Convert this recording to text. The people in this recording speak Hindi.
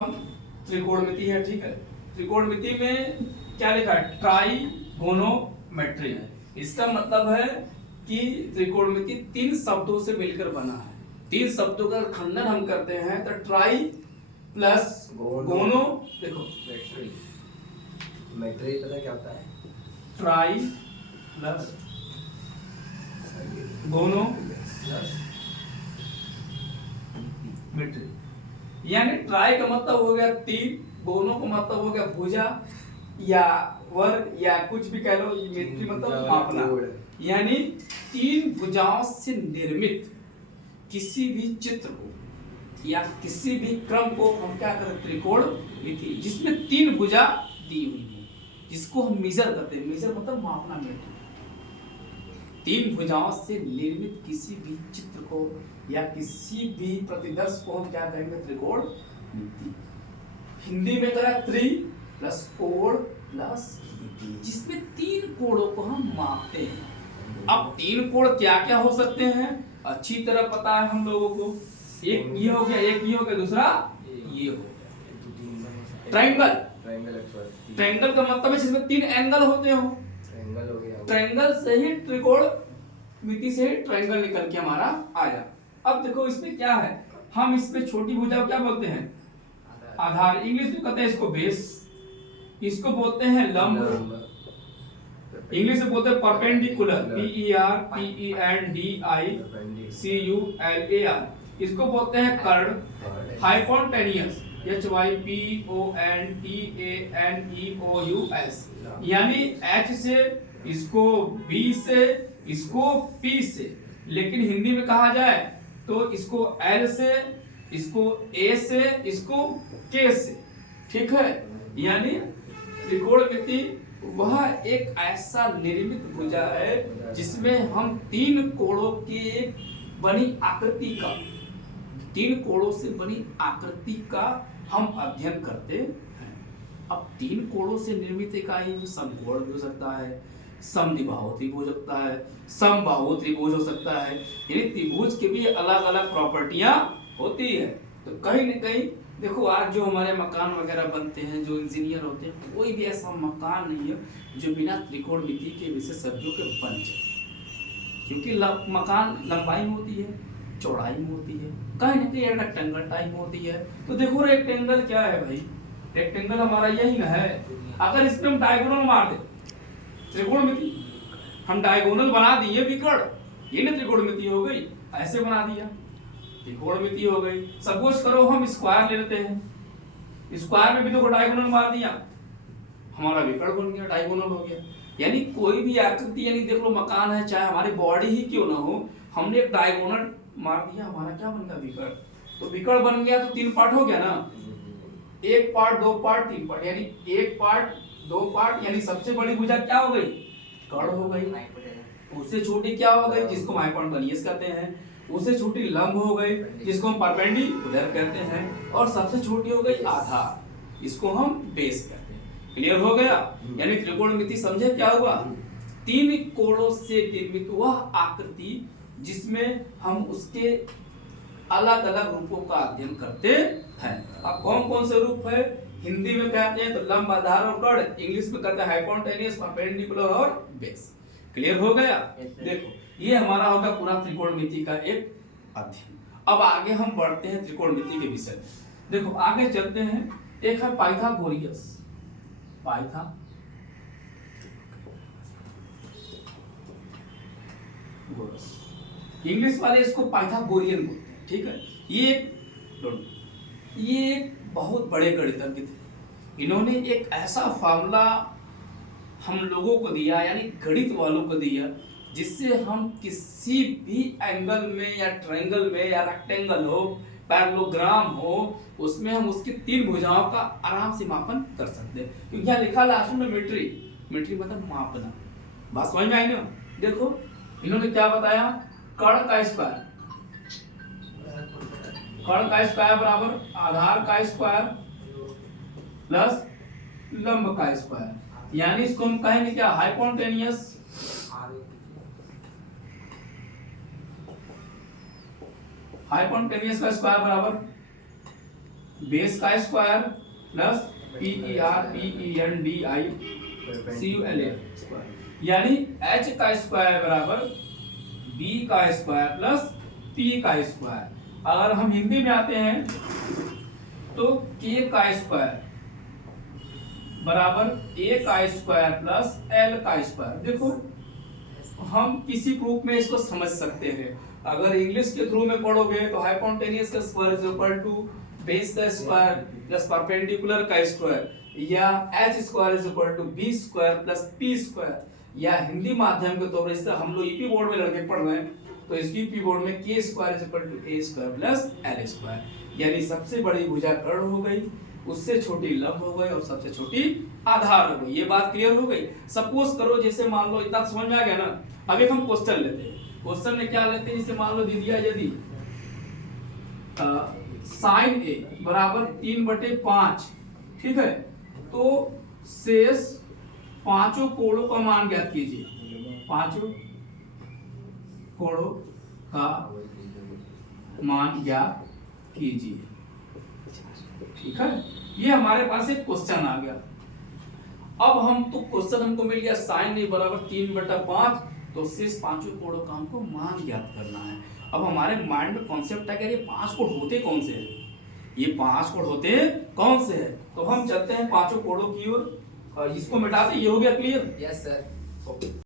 त्रिकोणमिति है, ठीक है। त्रिकोणमिति में क्या लिखा है? ट्राइगोनोमेट्री है। इसका मतलब है कि त्रिकोणमिति तीन शब्दों से मिलकर बना है। तीन शब्दों का खंडन हम करते हैं तो ट्राई प्लस गोनो, देखो मेट्री, मेट्री पता क्या होता है? ट्राई प्लस गोनो प्लस मेट्री, यानी ट्राई का मतलब हो गया तीन, गोनो का मतलब हो गया भुजा या वर्ग या कुछ भी कह लो, मेट्री मतलब मापना, यानी तीन भुजाओं से निर्मित किसी भी चित्र को या किसी भी क्रम को हम क्या करते? त्रिकोणमिति, जिसमें तीन भुजा दी हुई है, जिसको हम मेजर करते हैं। मेजर मतलब मापना, मेट्री। तीन भुजाओं से निर्मित किसी भी चित्र को या किसी भी प्रतिदर्श को हम क्या कहेंगे? त्रिकोणमिति। हिंदी में करा त्रि प्लस कोण प्लस, जिसमें तीन कोणों को हम मापते हैं। अब तीन कोण क्या क्या हो सकते हैं अच्छी तरह पता है हम लोगों को। एक ये हो गया, एक ये हो गया, दूसरा ये हो गया। ट्रायंगल, ट्रायंगल का मतलब है जिसमें तीन एंगल होते हो। ट्रायंगल हो गया। ट्रायंगल से ही त्रिकोणमिति से ही ट्रायंगल निकल के हमारा आया। अब देखो इसमें क्या है, हम इसमें छोटी भुजा को क्या बोलते हैं? आधार। इंग्लिश में कहते हैं इसको बेस, इसको बोलते हैं लंब, इंग्लिश में बोलते हैं परपेंडिकुलर, PERPENDICULAR, इसको बोलते हैं कर्ण। हाइपोटेनियस, HYPONTANEOUS, यानी H से, इसको B से, इसको P से, लेकिन हिंदी में कहा जाए तो इसको L से, इसको A से, इसको K से, ठीक है। यानी त्रिकोणमिति वह एक ऐसा निर्मित भुजा है जिसमें हम तीन कोणों की बनी आकृति का, तीन कोणों से बनी आकृति का हम अध्ययन करते हैं। अब तीन कोणों से निर्मित इकाई में समकोण भी हो सकता है, समद्विबाहु त्रिभुज हो सकता है, समबाहु त्रिभुज हो सकता है, यानी त्रिभुज के भी अलग अलग प्रॉपर्टियां होती है। तो कहीं न कहीं देखो, आज जो हमारे मकान वगैरह बनते हैं, जो इंजीनियर होते हैं, कोई भी ऐसा मकान नहीं है जो बिना त्रिकोणमिति के विशेषज्ञों के बन जाए, क्योंकि मकान लंबाई में होती है, चौड़ाई में होती है, कहीं ना कहीं रेक्टेंगल टाइप में होती है। तो देखो रेक्टेंगल क्या है भाई? रेक्टेंगल हमारा यही ना है। अगर इस पे हम डायगोनल मार दे, त्रिकोणमिति, हम डायगोनल बना दिए विकर्ण, ये ना त्रिकोणमिति हो गई। ऐसे बना दिया, त्रिकोणमिति हो गई। सपोज करो हम स्क्वायर ले लेते हैं, स्क्वायर में भी देखो डायगोनल मार दिया, हमारा विकर्ण बन गया, डायगोनल हो गया। यानी कोई भी आकृति, यानी देख लो मकान है, चाहे हमारी बॉडी ही क्यों ना हो, हमने एक डायगोनल मार दिया, हमारा क्या बन गया? विकर्ण। तो विकर्ण बन गया तो तीन पार्ट हो गया ना, एक पार्ट, दो पार्ट, तीन पार्ट, यानी एक पार्ट, दो पार्ट, यानी सबसे बड़ी भुजा क्या हो गई? कर्ण हो गई। उससे छोटी क्या हो गई? जिसको हम हाइपोटेन्यूज कहते हैं। उससे छोटी लंब हो गई, जिसको हम परपेंडिकुलर कहते हैं। और सबसे छोटी हो गई आधार, इसको हम बेस कहते हैं। क्लियर हो गया? यानी त्रिकोणमिति समझे क्या हुआ? तीन कोणों से निर्मित वह आकृति जिसमें हम उसके अलग अलग रूपों का अध्ययन करते हैं। अब कौन कौन से रूप है? हिंदी में कहते हैं तो लंब, आधार और कर्ण, इंग्लिश में कहते हैं हाइपोटेन्यूज, परपेंडिकुलर और बेस। क्लियर हो गया? देखो ये हमारा होगा पूरा त्रिकोणमिति का एक अध्ययन। अब आगे हम बढ़ते हैं त्रिकोणमिति के विषय में। देखो आगे चलते हैं। एक है पाइथागोरियस, पाइथागोरस, इंग्लिश वाले इसको पाइथागोरियन बोलते हैं, ठीक है। ये बहुत बड़े गणितज्ञ थे। इन्होंने एक ऐसा फॉर्मूला हम लोगों को दिया, यानी गणित वालों को दिया, जिससे हम किसी भी एंगल में या ट्रायंगल में या रेक्टेंगल हो, पैरेललोग्राम हो, उसमें हम उसकी तीन भुजाओं का आराम से मापन कर सकते हैं। क्योंकि यहाँ लिखा लास्ट में मेट्री, मेट्री मतलब मापना। बात समझ में आई ना? देखो इन्होंने क्या बताया, कर्ण का स्क्वायर, कर्ण का स्क्वायर बराबर आधार का स्क्वायर प्लस लंब का स्क्वायर, यानी इसको हम कहेंगे क्या? हाइपोटेन्यूज। हाइपोटेन्यूज का स्क्वायर बराबर बेस का स्क्वायर प्लस PERPENDICULA स्क्वायर, यानी h का स्क्वायर बराबर b का स्क्वायर प्लस p का स्क्वायर। अगर हम हिंदी में आते हैं तो k का स्क्वायर बराबर a का स्क्वायर प्लस l का स्क्वायर। देखो हम किसी प्रूफ में इसको समझ सकते हैं। अगर इंग्लिश के थ्रू में पढ़ोगे तो हाइपोटेन्यूस का square is equal to base का स्क्वायर प्लस परपेंडिकुलर का स्क्वायर, या h square is equal to b square plus p square. या हिंदी माध्यम के तौर पर इससे हम लोग ईपी बोर्ड में लड़के पढ़ रहे हैं तो इस ईपी बोर्ड में k square is equal to a square plus l square, यानी सबसे बड़ी भुजा कर्ण हो गई, उससे छोटी लंब हो गई और सबसे छोटी आधार हो गई। ये बात क्लियर हो गई। सपोज करो जैसे मान लो इतना समझ में आ गया ना। अब एक हम क्वेश्चन लेते हैं। क्वेश्चन में क्या लेते हैं, जैसे मान लो दे दिया यदि sin a बराबर 3/5, ठीक है, तो शेष पांचों कोणों का मान ज्ञात कीजिए। पांचों कोणों का मान ज्ञात कीजिए, ठीक है। ये हमारे पास एक क्वेश्चन आ गया। अब हम तो क्वेश्चन हमको मिल गया sin a बराबर 3/5, तो शेष पांचों कोणों का हमको मान ज्ञात करना है। अब हमारे माइंड में कॉन्सेप्ट है कि ये पांच कोण होते कौन से हैं, ये पांच कोण होते कौन से हैं। तो हम चलते हैं पांचों कोणों की ओर, इसको मिटाते। ये हो गया क्लियर? Yes sir.